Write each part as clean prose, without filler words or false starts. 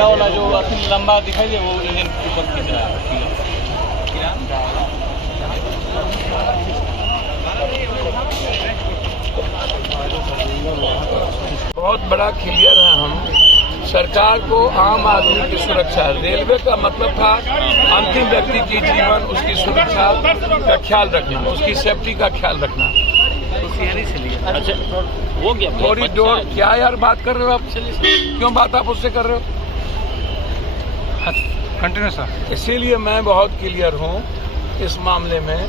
नीला वाला जो लंबा दिखाई दे वो इंजन ऊपर खींच रहा है। बहुत बड़ा क्लियर है हम सरकार को आम आदमी की सुरक्षा, रेलवे का मतलब था अंतिम व्यक्ति की जीवन, उसकी सुरक्षा का ख्याल रखना, उसकी सेफ्टी का ख्याल रखना। अच्छा वो क्या कॉरिडोर क्या यार बात कर रहे हो आप? क्यों बात आप उससे कर रहे हो? Continue sir. इसीलिए मैं बहुत क्लियर हूँ इस मामले में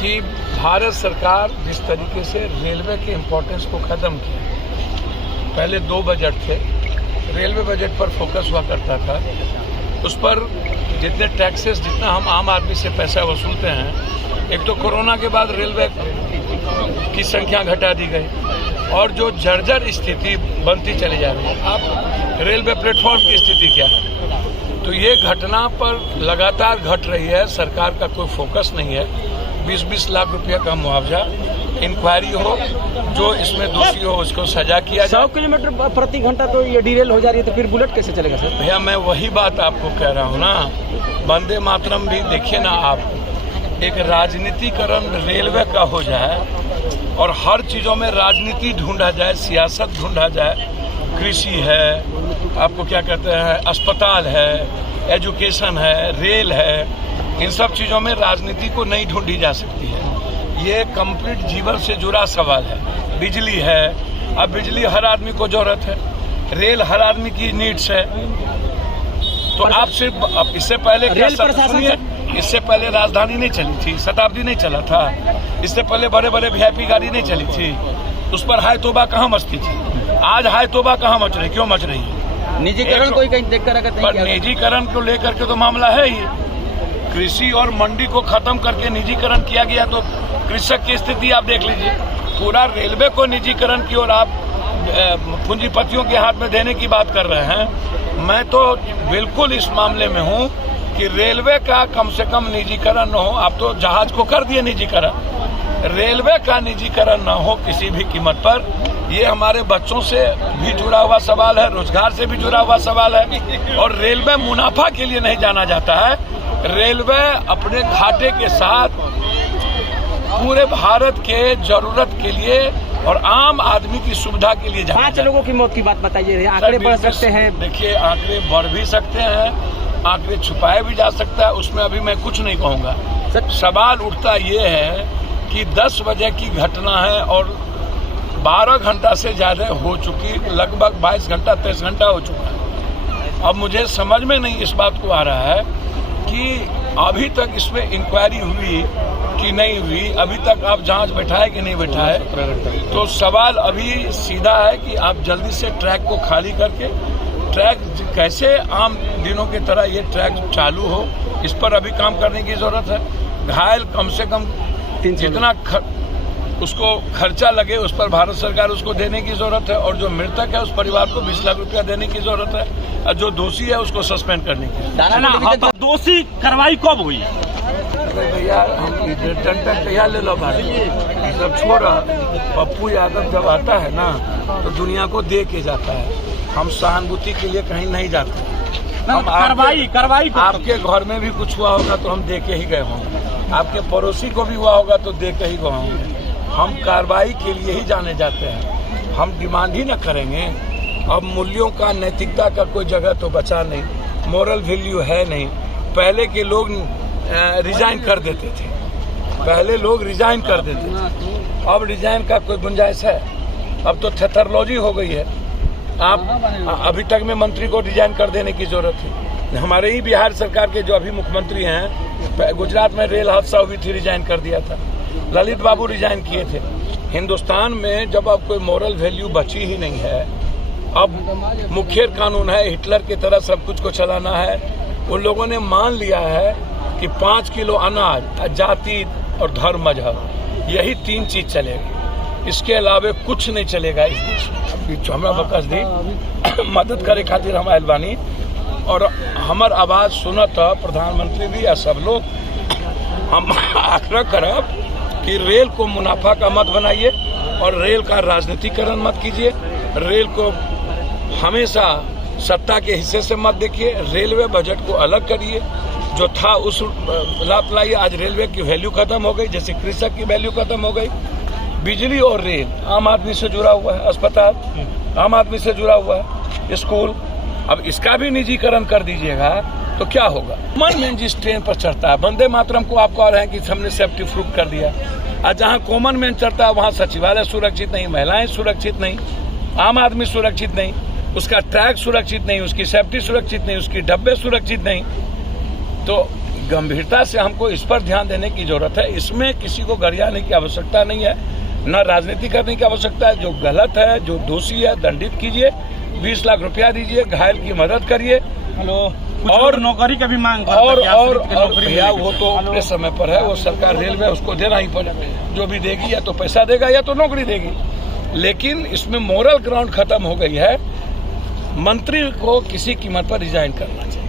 कि भारत सरकार जिस तरीके से रेलवे के इम्पोर्टेंस को खत्म किया, पहले 2 बजट थे, रेलवे बजट पर फोकस हुआ करता था, उस पर जितने टैक्सेस, जितना हम आम आदमी से पैसा वसूलते हैं, एक तो कोरोना के बाद रेलवे की संख्या घटा दी गई और जो जर्जर स्थिति बनती चली जा रही है। आप रेलवे प्लेटफॉर्म की स्थिति क्या है? तो ये घटना पर लगातार घट रही है, सरकार का कोई फोकस नहीं है। 20-20 लाख रुपया का मुआवजा, इंक्वायरी हो, जो इसमें दोषी हो उसको सजा किया जाए। 100 किलोमीटर प्रति घंटा तो ये डिरेल हो जा रही है, तो फिर बुलेट कैसे चलेगा सर? भैया मैं वही बात आपको कह रहा हूँ ना, वंदे मातरम भी देखिए ना आप, एक राजनीतिकरण रेलवे का हो जाए और हर चीज़ों में राजनीति ढूंढा जाए, सियासत ढूंढा जाए, कृषि है, आपको क्या कहते हैं, अस्पताल है, एजुकेशन है, रेल है, इन सब चीज़ों में राजनीति को नहीं ढूंढी जा सकती है। ये कंप्लीट जीवन से जुड़ा सवाल है। बिजली है, अब बिजली हर आदमी को जरूरत है, रेल हर आदमी की नीड्स है। तो आप सिर्फ इससे पहले क्या सुनिए, इससे पहले राजधानी नहीं चली थी, शताब्दी नहीं चला था, इससे पहले बड़े बड़े VIP गाड़ी नहीं चली थी, उस पर हाय तोबा कहाँ मचती थी। आज हाय तोबा कहाँ मच रही, क्यों मच रही है? निजीकरण कोई कहीं देख कर पर निजीकरण को लेकर के तो मामला है ही। कृषि और मंडी को खत्म करके निजीकरण किया गया, तो कृषक की स्थिति आप देख लीजिए। पूरा रेलवे को निजीकरण की और आप पूंजीपतियों के हाथ में देने की बात कर रहे हैं। मैं तो बिल्कुल इस मामले में हूं कि रेलवे का कम से कम निजीकरण न हो। आप तो जहाज को कर दिए निजीकरण, रेलवे का निजीकरण न हो किसी भी कीमत पर। ये हमारे बच्चों से भी जुड़ा हुआ सवाल है, रोजगार से भी जुड़ा हुआ सवाल है। और रेलवे मुनाफा के लिए नहीं जाना जाता है, रेलवे अपने घाटे के साथ पूरे भारत के जरूरत के लिए और आम आदमी की सुविधा के लिए जाना। 5 लोगों की मौत की बात बताइए, आंकड़े बढ़ सकते हैं? देखिए आंकड़े बढ़ भी सकते हैं, आंकड़े छुपाए भी जा सकता है, उसमें अभी मैं कुछ नहीं कहूँगा। सवाल उठता ये है कि 10 बजे की घटना है और 12 घंटा से ज्यादा हो चुकी, लगभग 22 घंटा 23 घंटा हो चुका है। अब मुझे समझ में नहीं इस बात को आ रहा है कि अभी तक इसमें इंक्वायरी हुई कि नहीं हुई, अभी तक आप जांच बैठाए कि नहीं बैठाए। तो सवाल अभी सीधा है कि आप जल्दी से ट्रैक को खाली करके, ट्रैक कैसे आम दिनों की तरह ये ट्रैक चालू हो, इस पर अभी काम करने की जरूरत है। घायल कम से कम जितना उसको खर्चा लगे उस पर भारत सरकार उसको देने की जरूरत है, और जो मृतक है उस परिवार को 20 लाख रुपया देने की जरूरत है, और जो दोषी है उसको सस्पेंड करने की। दोषी कार्रवाई कब हुई? भैया हम डंडक तैयार ले लो भाई, सब छोड़ा। पप्पू यादव जब आता है ना तो दुनिया को दे के जाता है, हम सहानुभूति के लिए कहीं नहीं जाते। कार्रवाई आपके घर में भी कुछ हुआ होगा तो हम दे के ही गए होंगे, आपके पड़ोसी को भी हुआ होगा तो दे के ही गए होंगे। हम कार्रवाई के लिए ही जाने जाते हैं, हम डिमांड ही न करेंगे। अब मूल्यों का, नैतिकता का कोई जगह तो बचा नहीं, मोरल वैल्यू है नहीं। पहले के लोग रिजाइन कर देते थे, पहले लोग रिजाइन कर देते थे, अब रिजाइन का कोई गुंजाइश है? अब तो थेथरलॉजी हो गई है। आप अभी तक में मंत्री को रिजाइन कर देने की जरूरत है। हमारे ही बिहार सरकार के जो अभी मुख्यमंत्री हैं, गुजरात में रेल हादसा हुई थी, रिजाइन कर दिया था, ललित बाबू रिजाइन किए थे। हिंदुस्तान में जब अब कोई मोरल वैल्यू बची ही नहीं है, अब मुखियर कानून है, हिटलर की तरह सब कुछ को चलाना है। उन लोगों ने मान लिया है कि 5 किलो अनाज, जाति और धर्म, मजहब, यही 3 चीज चलेगी, इसके अलावा कुछ नहीं चलेगा इस देश में। हमरा बकस दी मदद करे खातिर हम आयल बानी और हमार आवाज सुनत प्रधानमंत्री भी या सब लोग। हम आग्रह करब कि रेल को मुनाफा का मत बनाइए और रेल का राजनीतिकरण मत कीजिए। रेल को हमेशा सत्ता के हिस्से से मत देखिए। रेलवे बजट को अलग करिए, जो था उस लाभ लाइए। आज रेलवे की वैल्यू खत्म हो गई, जैसे कृषक की वैल्यू खत्म हो गई। बिजली और रेल आम आदमी से जुड़ा हुआ है, अस्पताल आम आदमी से जुड़ा हुआ है, स्कूल। अब इसका भी निजीकरण कर दीजिएगा तो क्या होगा। कॉमन मैन जिस ट्रेन पर चढ़ता है, वंदे मातरम को आप कह रहे हैं कि हमने सेफ्टी प्रूफ कर दिया, और जहाँ कॉमन मैन चढ़ता है वहाँ सचिवालय सुरक्षित नहीं, महिलाएं सुरक्षित नहीं, आम आदमी सुरक्षित नहीं, उसका ट्रैक सुरक्षित नहीं, उसकी सेफ्टी सुरक्षित नहीं, उसकी डब्बे सुरक्षित नहीं। तो गंभीरता से हमको इस पर ध्यान देने की जरूरत है। इसमें किसी को गरियाने की आवश्यकता नहीं है, न राजनीति करने की आवश्यकता है। जो गलत है, जो दोषी है, दंडित कीजिए, 20 लाख रुपया दीजिए, घायल की मदद करिए। और नौकरी का भी मांग और भैया वो तो अपने समय पर है, वो सरकार रेलवे उसको देना ही पड़ेगा। जो भी देगी या तो पैसा देगा या तो नौकरी देगी। लेकिन इसमें मोरल ग्राउंड खत्म हो गई है। मंत्री को किसी कीमत पर रिजाइन करना चाहिए।